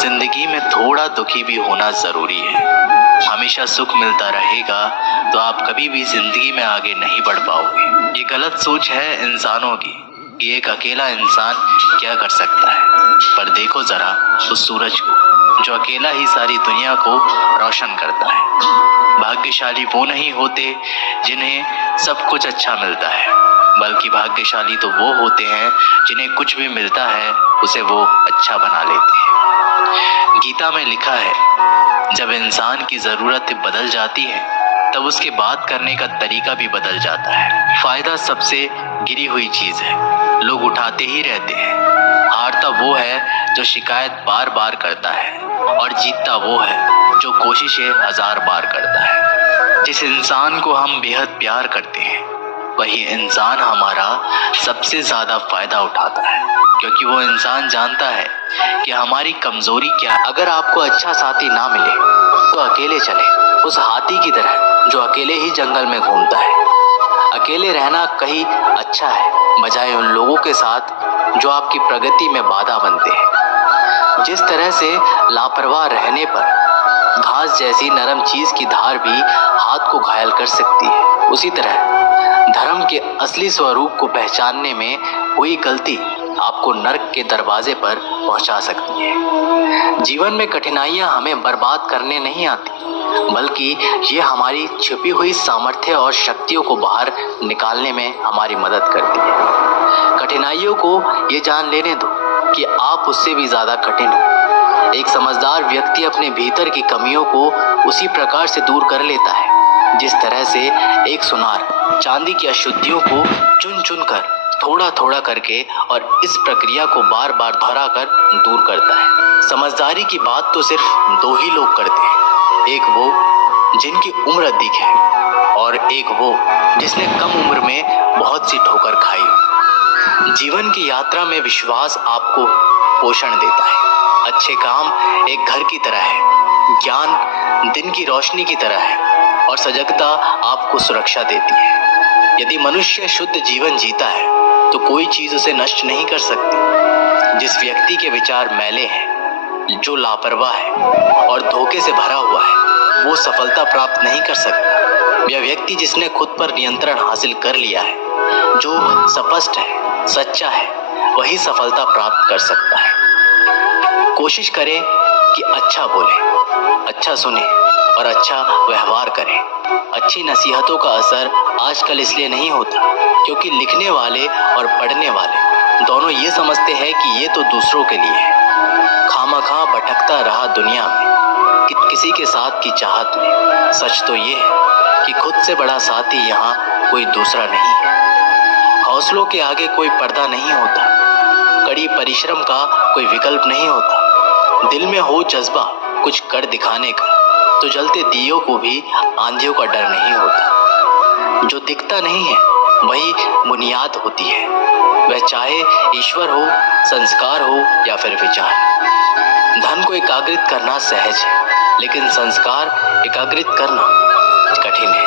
जिंदगी में थोड़ा दुखी भी होना जरूरी है। हमेशा सुख मिलता रहेगा तो आप कभी भी जिंदगी में आगे नहीं बढ़ पाओगे। ये गलत सोच है इंसानों की कि एक अकेला इंसान क्या कर सकता है। पर देखो जरा उस सूरज को जो अकेला ही सारी दुनिया को रोशन करता है। भाग्यशाली वो नहीं होते जिन्हें सब कुछ अच्छा मिलता है, बल्कि भाग्यशाली तो वो होते हैं जिन्हें कुछ भी मिलता है उसे वो अच्छा बना लेते हैं। गीता में लिखा है, जब इंसान की जरूरत बदल जाती है तब उसके बात करने का तरीका भी बदल जाता है। फायदा सबसे गिरी हुई चीज है, लोग उठाते ही रहते हैं। हारता वो है जो शिकायत बार बार करता है और जीतता वो है जो कोशिशें 1000 बार करता है। जिस इंसान को हम बेहद प्यार करते हैं वही इंसान हमारा सबसे ज्यादा फायदा उठाता है, क्योंकि वो इंसान जानता है कि हमारी कमजोरी क्या है। अगर आपको अच्छा साथी ना मिले तो अकेले चले, उस हाथी की तरह जो अकेले ही जंगल में घूमता है। अकेले रहना कहीं अच्छा है बजाय उन लोगों के साथ जो आपकी प्रगति में बाधा बनते हैं। जिस तरह से लापरवाह रहने पर घास जैसी नरम चीज की धार भी हाथ को घायल कर सकती है, उसी तरह धर्म के असली स्वरूप को पहचानने में हुई गलती आपको नर्क के दरवाजे पर पहुंचा सकती है। जीवन में कठिनाइयां हमें बर्बाद करने नहीं आती, बल्कि ये हमारी छिपी हुई सामर्थ्य और शक्तियों को बाहर निकालने में हमारी मदद करती है। कठिनाइयों को ये जान लेने दो कि आप उससे भी ज्यादा कठिन हो। एक समझदार व्यक्ति अपने भीतर की कमियों को उसी प्रकार से दूर कर लेता है जिस तरह से एक सुनार चांदी की अशुद्धियों को चुन चुन कर थोड़ा थोड़ा करके और इस प्रक्रिया को बार बार दोहरा कर दूर करता है। समझदारी की बात तो सिर्फ 2 ही लोग करते हैं, एक वो जिनकी उम्र अधिक है और एक वो जिसने कम उम्र में बहुत सी ठोकर खाई। जीवन की यात्रा में विश्वास आपको पोषण देता है। अच्छे काम एक घर की तरह है, ज्ञान दिन की रोशनी की तरह है और सजगता आपको सुरक्षा देती है। यदि मनुष्य शुद्ध जीवन जीता है तो कोई चीज उसे नष्ट नहीं कर सकती। जिस व्यक्ति के विचार मैले हैं, जो लापरवाह है और धोखे से भरा हुआ है, वो सफलता प्राप्त नहीं कर सकता। यह व्यक्ति जिसने खुद पर नियंत्रण हासिल कर लिया है, जो स्पष्ट है, सच्चा है, वही सफलता प्राप्त कर सकता है। कोशिश करें कि अच्छा बोलें, अच्छा सुने और अच्छा व्यवहार करें। अच्छी नसीहतों का असर आजकल इसलिए नहीं होता क्योंकि लिखने वाले और पढ़ने वाले दोनों ये समझते हैं कि ये तो दूसरों के लिए है। खामखा भटकता रहा दुनिया में कि किसी के साथ की चाहत में। सच तो ये है कि खुद से बड़ा साथी यहाँ कोई दूसरा नहीं है। हौसलों के आगे कोई पर्दा नहीं होता, कड़ी परिश्रम का कोई विकल्प नहीं होता। दिल में हो जज्बा कुछ कर दिखाने का तो जलते दियों को भी आंधियों का डर नहीं होता। जो दिखता नहीं है वही बुनियाद होती है, वह चाहे ईश्वर हो, संस्कार हो या फिर विचार। धन को एकाग्रित करना सहज है, लेकिन संस्कार एकाग्रित करना कठिन है।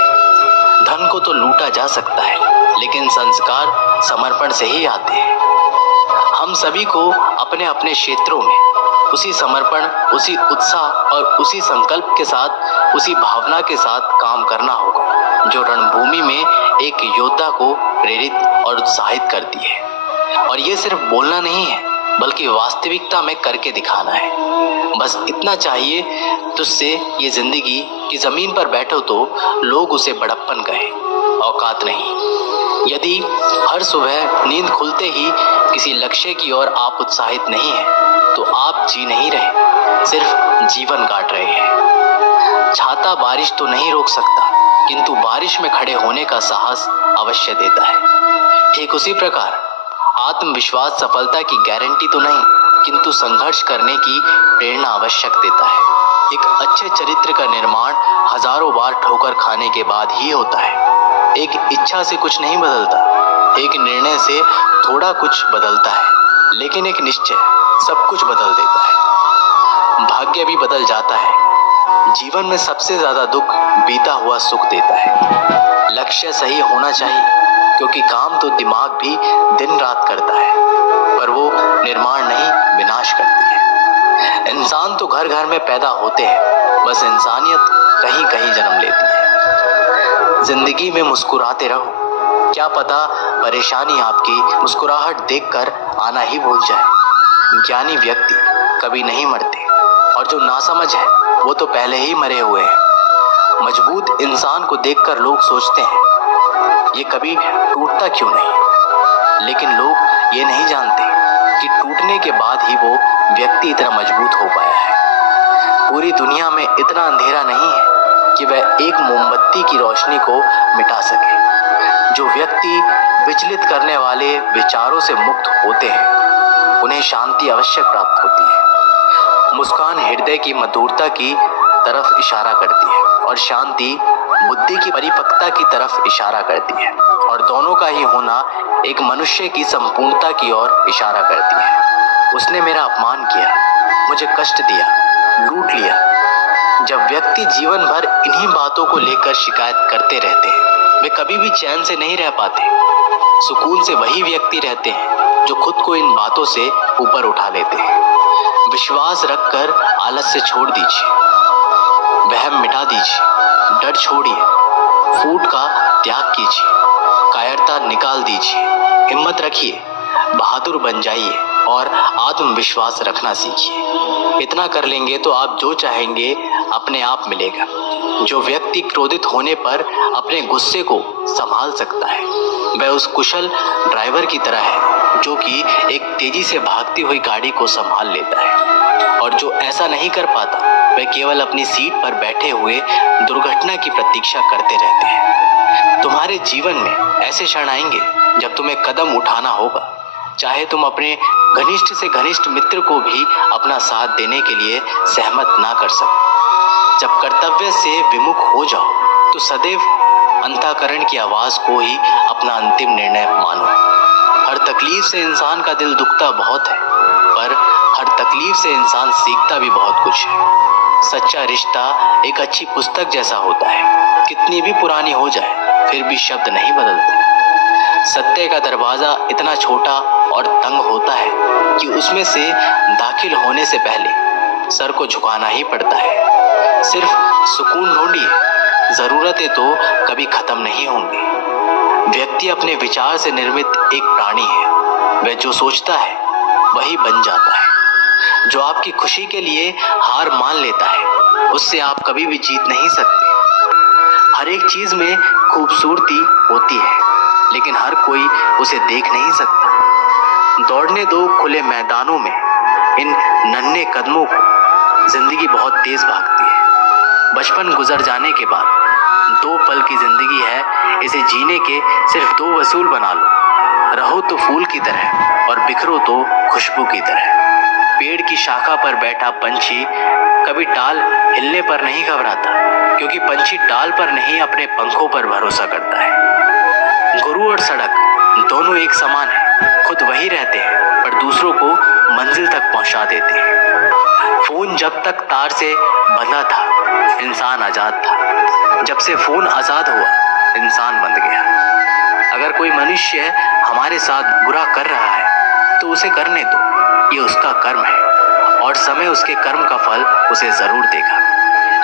धन को तो लूटा जा सकता है, लेकिन संस्कार समर्पण से ही आते हैं। हम सभी को अपने अपने क्षेत्रों में उसी समर्पण, उसी उत्साह और उसी संकल्प के साथ, उसी भावना के साथ काम करना होगा जो रणभूमि में एक योद्धा को प्रेरित और उत्साहित करती है। और ये सिर्फ बोलना नहीं है, बल्कि वास्तविकता में करके दिखाना है। बस इतना चाहिए तुझसे ये जिंदगी की जमीन पर बैठो तो लोग उसे बड़प्पन कहें, औकात नहीं। यदि हर सुबह नींद खुलते ही किसी लक्ष्य की ओर आप उत्साहित नहीं हैं, तो आप जी नहीं रहे, सिर्फ जीवन काट रहे हैं। छाता बारिश तो नहीं रोक सकता, किंतु बारिश में खड़े होने का साहस अवश्य देता है। ठीक उसी प्रकार आत्मविश्वास सफलता की गारंटी तो नहीं, किंतु संघर्ष करने की प्रेरणा आवश्यक देता है। एक अच्छे चरित्र का निर्माण हजारों बार ठोकर खाने के बाद ही होता है। एक इच्छा से कुछ नहीं बदलता, एक निर्णय से थोड़ा कुछ बदलता है, लेकिन एक निश्चय सब कुछ बदल देता है। भाग्य भी बदल जाता है। जीवन में सबसे ज्यादा दुख बीता हुआ सुख देता है। लक्ष्य सही होना चाहिए, क्योंकि काम तो दिमाग भी दिन रात करता है, पर वो निर्माण नहीं विनाश करती है। इंसान तो घर घर में पैदा होते हैं, बस इंसानियत कहीं कहीं जन्म लेती है। जिंदगी में मुस्कुराते रहो, क्या पता परेशानी आपकी मुस्कुराहट देखकर आना ही भूल जाए। ज्ञानी व्यक्ति कभी नहीं मरते और जो नासमझ है वो तो पहले ही मरे हुए हैं। मजबूत इंसान को देखकर लोग सोचते हैं ये कभी टूटता क्यों नहीं, लेकिन लोग ये नहीं जानते कि टूटने के बाद ही वो व्यक्ति इतना मजबूत हो पाया है। पूरी दुनिया में इतना अंधेरा नहीं है कि वह एक मोमबत्ती की रोशनी को मिटा सके। जो व्यक्ति विचलित करने वाले विचारों से मुक्त होते हैं उन्हें शांति अवश्य प्राप्त होती है। मुस्कान हृदय की मधुरता की तरफ इशारा करती है और शांति बुद्धि की परिपक्वता की तरफ इशारा करती है, और दोनों का ही होना एक मनुष्य की संपूर्णता की ओर इशारा करती है। उसने मेरा अपमान किया, मुझे कष्ट दिया, लूट लिया। जब व्यक्ति जीवन भर इन्हीं बातों को लेकर शिकायत करते रहते हैं वे कभी भी चैन से नहीं रह पाते। सुकून से वही व्यक्ति रहते हैं जो खुद को इन बातों से ऊपर उठा लेते हैं। विश्वास रखकर आलस्य छोड़ दीजिए, वहम मिटा दीजिए, डर छोड़िए, फूट का त्याग कीजिए, कायरता निकाल दीजिए, हिम्मत रखिए, बहादुर बन जाइए और आत्मविश्वास रखना सीखिए। इतना कर लेंगे तो आप जो चाहेंगे अपने आप मिलेगा। जो व्यक्ति क्रोधित होने पर अपने गुस्से को संभाल सकता है वह उस कुशल ड्राइवर की तरह है जो कि एक तेजी से भागती हुई गाड़ी को संभाल लेता है, और जो ऐसा नहीं कर पाता वह केवल अपनी सीट पर बैठे हुए दुर्घटना की प्रतीक्षा करते रहते हैं। तुम्हारे जीवन में ऐसे क्षण आएंगे जब तुम्हें कदम उठाना होगा, चाहे तुम अपने घनिष्ठ से घनिष्ठ मित्र को भी अपना साथ देने के लिए सहमत ना कर सको। जब कर्तव्य से विमुख हो जाओ तो सदैव अंतःकरण की आवाज को ही अपना अंतिम निर्णय मानो। हर तकलीफ से इंसान का दिल दुखता बहुत है, पर हर तकलीफ से इंसान सीखता भी बहुत कुछ है। सच्चा रिश्ता एक अच्छी पुस्तक जैसा होता है, कितनी भी पुरानी हो जाए फिर भी शब्द नहीं बदलते। सत्य का दरवाजा इतना छोटा और तंग होता है कि उसमें से दाखिल होने से पहले सर को झुकाना ही पड़ता है। सिर्फ सुकून ढूंढिए, जरूरतें तो कभी खत्म नहीं होंगी। व्यक्ति अपने विचार से निर्मित एक प्राणी है, वह जो सोचता है वही बन जाता है। जो आपकी खुशी के लिए हार मान लेता है उससे आप कभी भी जीत नहीं सकते। हर एक चीज में खूबसूरती होती है लेकिन हर कोई उसे देख नहीं सकता। दौड़ने दो खुले मैदानों में इन नन्हे कदमों को, जिंदगी बहुत तेज भागती है। बचपन गुजर जाने के बाद 2 पल की जिंदगी है, इसे जीने के सिर्फ 2 वसूल बना लो। रहो तो फूल की तरह और बिखरो तो खुशबू की तरह। पेड़ की शाखा पर बैठा पंछी कभी टाल हिलने पर नहीं घबराता, क्योंकि पंछी टाल पर नहीं अपने पंखों पर भरोसा करता है। गुरु और सड़क दोनों एक समान है, खुद वही रहते हैं पर दूसरों को मंजिल तक पहुंचा देते हैं। फोन जब तक तार से बंधा था इंसान आजाद था, जब से फोन आजाद हुआ इंसान बंध गया। अगर कोई मनुष्य हमारे साथ बुरा कर रहा है तो उसे करने दो, ये उसका कर्म है और समय उसके कर्म का फल उसे जरूर देगा।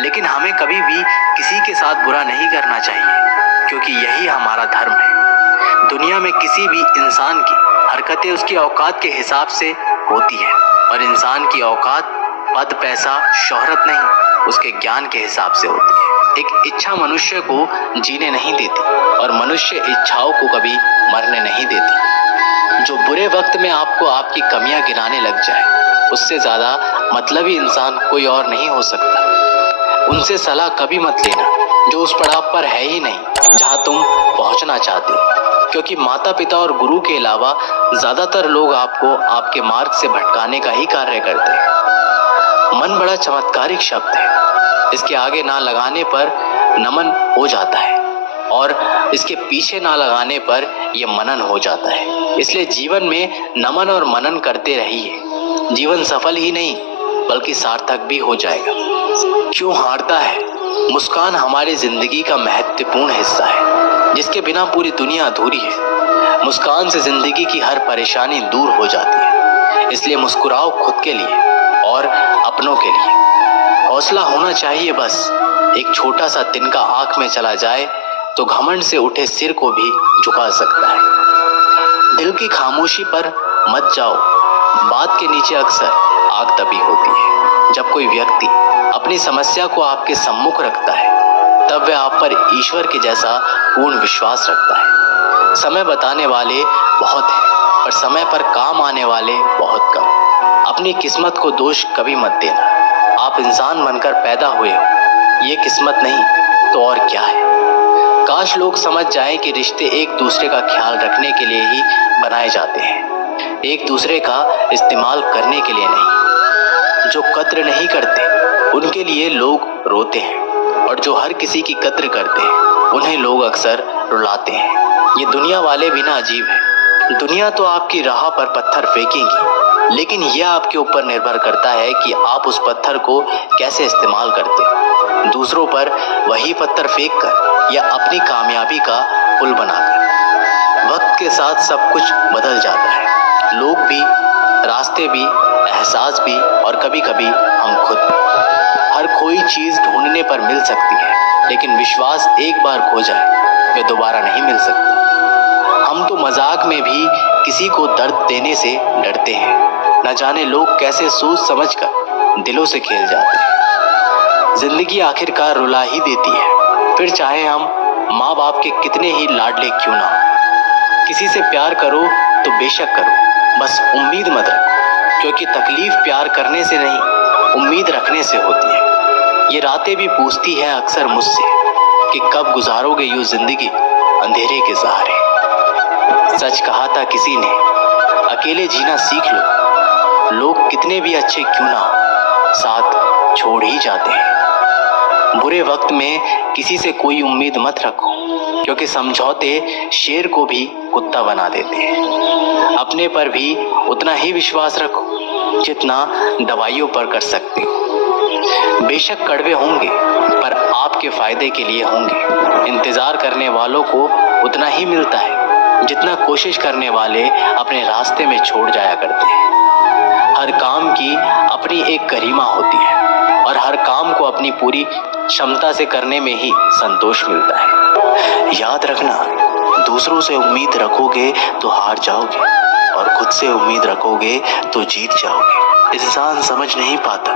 लेकिन हमें कभी भी किसी के साथ बुरा नहीं करना चाहिए, क्योंकि यही हमारा धर्म है। दुनिया में किसी भी इंसान की हरकतें उसकी औकात के हिसाब से होती है, और इंसान की औकात पद पैसा शोहरत नहीं, उसके ज्ञान के हिसाब से होती है। एक इच्छा मनुष्य को जीने नहीं देती और मनुष्य इच्छाओं को कभी मरने नहीं देती। जो बुरे वक्त में आपको आपकी कमियां गिनाने लग जाए उससे ज्यादा मतलबी इंसान कोई और नहीं हो सकता। उनसे सलाह कभी मत लेना जो उस पड़ाव पर है ही नहीं जहां तुम पहुंचना चाहते हो, क्योंकि माता पिता और गुरु के अलावा ज्यादातर लोग आपको आपके मार्ग से भटकाने का ही कार्य करते हैं। मन बड़ा चमत्कारिक शब्द है, इसके आगे ना लगाने पर नमन हो जाता है और इसके पीछे ना लगाने पर यह मनन हो जाता है। इसलिए जीवन में नमन और मनन करते रहिए, जीवन सफल ही नहीं बल्कि सार्थक भी हो जाएगा। क्यों हारता है? मुस्कान हमारी जिंदगी का महत्वपूर्ण हिस्सा है, जिसके बिना पूरी दुनिया अधूरी है। मुस्कान से जिंदगी की हर परेशानी दूर हो जाती है, इसलिए मुस्कुराओ खुद के लिए और अपनों के लिए। हौसला होना चाहिए बस। एक छोटा सा तिनका आंख में चला जाए तो घमंड से उठे सिर को भी झुका सकता है। दिल की खामोशी पर मत जाओ। बात के नीचे अक्सर आग दबी होती है। जब कोई व्यक्ति अपनी समस्या को आपके सम्मुख रखता है तब वह आप पर ईश्वर के जैसा पूर्ण विश्वास रखता है। समय बताने वाले बहुत हैं पर समय पर काम आने वाले बहुत कम। अपनी किस्मत को दोष कभी मत देना। आप इंसान बनकर पैदा हुए हो, ये किस्मत नहीं तो और क्या है। काश लोग समझ जाएं कि रिश्ते एक दूसरे का ख्याल रखने के लिए ही बनाए जाते हैं, एक दूसरे का इस्तेमाल करने के लिए नहीं। जो कद्र नहीं करते उनके लिए लोग रोते हैं और जो हर किसी की कद्र करते हैं उन्हें लोग अक्सर रुलाते हैं। ये दुनिया वाले भी ना अजीब है। दुनिया तो आपकी राह पर पत्थर फेंकेंगी, लेकिन यह आपके ऊपर निर्भर करता है कि आप उस पत्थर को कैसे इस्तेमाल करते हो। दूसरों पर वही पत्थर फेंककर या अपनी कामयाबी का पुल बनाकर। वक्त के साथ सब कुछ बदल जाता है, लोग भी, रास्ते भी, एहसास भी और कभी कभी हम खुद भी। हर कोई चीज ढूंढने पर मिल सकती है, लेकिन विश्वास एक बार खो जाए वह दोबारा नहीं मिल सकता। हम तो मजाक में भी किसी को दर्द देने से डरते हैं। न जाने लोग कैसे सोच समझकर दिलों से खेल जाते हैं। जिंदगी आखिरकार रुला ही देती है, फिर चाहे हम माँ बाप के कितने ही लाडले क्यों ना हो। किसी से प्यार करो तो बेशक करो, बस उम्मीद मत रखो, क्योंकि तकलीफ प्यार करने से नहीं उम्मीद रखने से होती है। ये रातें भी पूछती है अक्सर मुझसे कि कब गुजारोगे यूं जिंदगी अंधेरे के सहारे। सच कहा था किसी ने, अकेले जीना सीख लो। लोग कितने भी अच्छे क्यों ना हो, साथ छोड़ ही जाते हैं। बुरे वक्त में किसी से कोई उम्मीद मत रखो, क्योंकि समझौते शेर को भी कुत्ता बना देते हैं। अपने पर भी उतना ही विश्वास रखो जितना दवाइयों पर कर सकते हो। बेशक कड़वे होंगे पर आपके फायदे के लिए होंगे। इंतजार करने वालों को उतना ही मिलता है जितना कोशिश करने वाले अपने रास्ते में छोड़ जाया करते हैं। हर काम की अपनी एक गरिमा होती है और हर काम को अपनी पूरी क्षमता से करने में ही संतोष मिलता है। याद रखना, दूसरों से उम्मीद रखोगे तो हार जाओगे और खुद से उम्मीद रखोगे तो जीत जाओगे। इंसान समझ नहीं पाता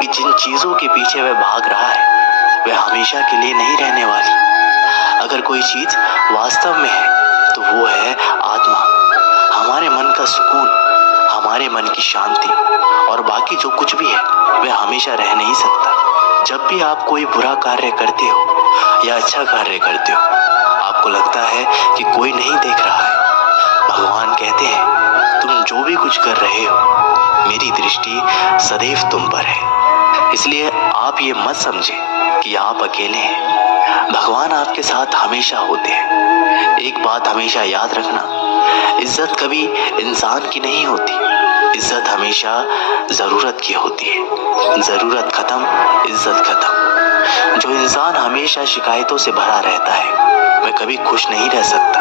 कि जिन चीजों के पीछे वह भाग रहा है वह हमेशा के लिए नहीं रहने वाली। अगर कोई चीज वास्तव में है तो वो है आत्मा, हमारे मन का सुकून, हमारे मन की शांति, और बाकी जो कुछ भी है वह हमेशा रह नहीं सकता। जब भी आप कोई बुरा कार्य करते हो या अच्छा कार्य करते हो, आपको लगता है कि कोई नहीं देख रहा है। भगवान कहते हैं, तुम जो भी कुछ कर रहे हो मेरी दृष्टि सदैव तुम पर है। इसलिए आप ये मत समझें कि आप अकेले हैं। भगवान आपके साथ हमेशा होते हैं। एक बात हमेशा याद रखना, इज्जत कभी इंसान की नहीं होती, इज्जत हमेशा जरूरत की होती है। जरूरत खत्म, इज्जत खत्म। जो इंसान हमेशा शिकायतों से भरा रहता है वह कभी खुश नहीं रह सकता।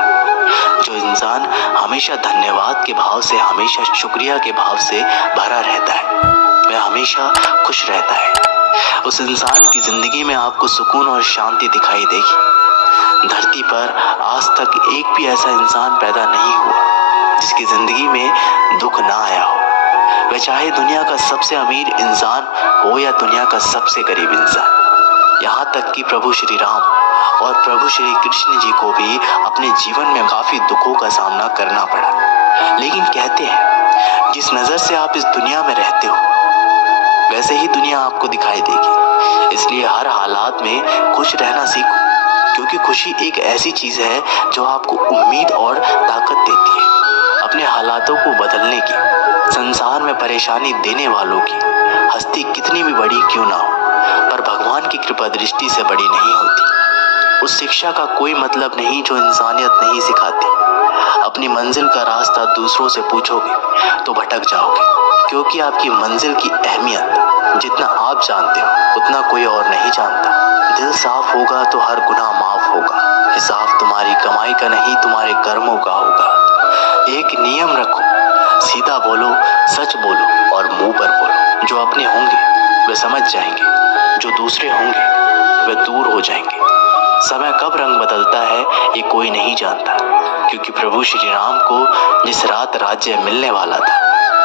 जो इंसान हमेशा धन्यवाद के भाव से, हमेशा शुक्रिया के भाव से भरा रहता है वह हमेशा खुश रहता है। उस इंसान की जिंदगी में आपको सुकून और शांति दिखाई देगी। धरती पर आज तक एक भी ऐसा इंसान पैदा नहीं हुआ जिसकी जिंदगी में दुख ना आया हो। वह चाहे दुनिया का सबसे अमीर इंसान हो या दुनिया का सबसे गरीब इंसान। यहाँ तक कि प्रभु श्री राम और प्रभु श्री कृष्ण जी को भी अपने जीवन में काफी दुखों का सामना करना पड़ा। लेकिन कहते हैं, जिस नजर से आप इस दुनिया में रहते हो वैसे ही दुनिया आपको दिखाई देगी। इसलिए हर हालात में खुश रहना सीखो, क्योंकि खुशी एक ऐसी चीज है जो आपको उम्मीद और ताकत देती है अपने हालातों को बदलने की। संसार में परेशानी देने वालों की हस्ती कितनी भी बड़ी क्यों ना हो, पर भगवान की कृपा दृष्टि से बड़ी नहीं होती। उस शिक्षा का कोई मतलब नहीं जो इंसानियत नहीं सिखाती। अपनी मंजिल का रास्ता दूसरों से पूछोगे तो भटक जाओगे, क्योंकि आपकी मंजिल की अहमियत जितना आप जानते हो उतना कोई और नहीं जानता। दिल साफ होगा तो हर गुनाह माफ होगा। हिसाब तुम्हारी कमाई का नहीं, तुम्हारे कर्मों का होगा। एक नियम रखो, सीधा बोलो, सच बोलो और मुंह पर बोलो। जो अपने होंगे वे समझ जाएंगे, जो दूसरे होंगे वे दूर हो जाएंगे। समय कब रंग बदलता है ये कोई नहीं जानता, क्योंकि प्रभु श्री राम को जिस रात राज्य मिलने वाला था,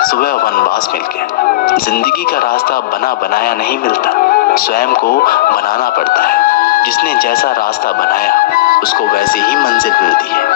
सुबह वनवास मिल गया। जिंदगी का रास्ता बना बनाया नहीं मिलता, स्वयं को बनाना पड़ता है। जिसने जैसा रास्ता बनाया उसको वैसे ही मंजिल मिलती है।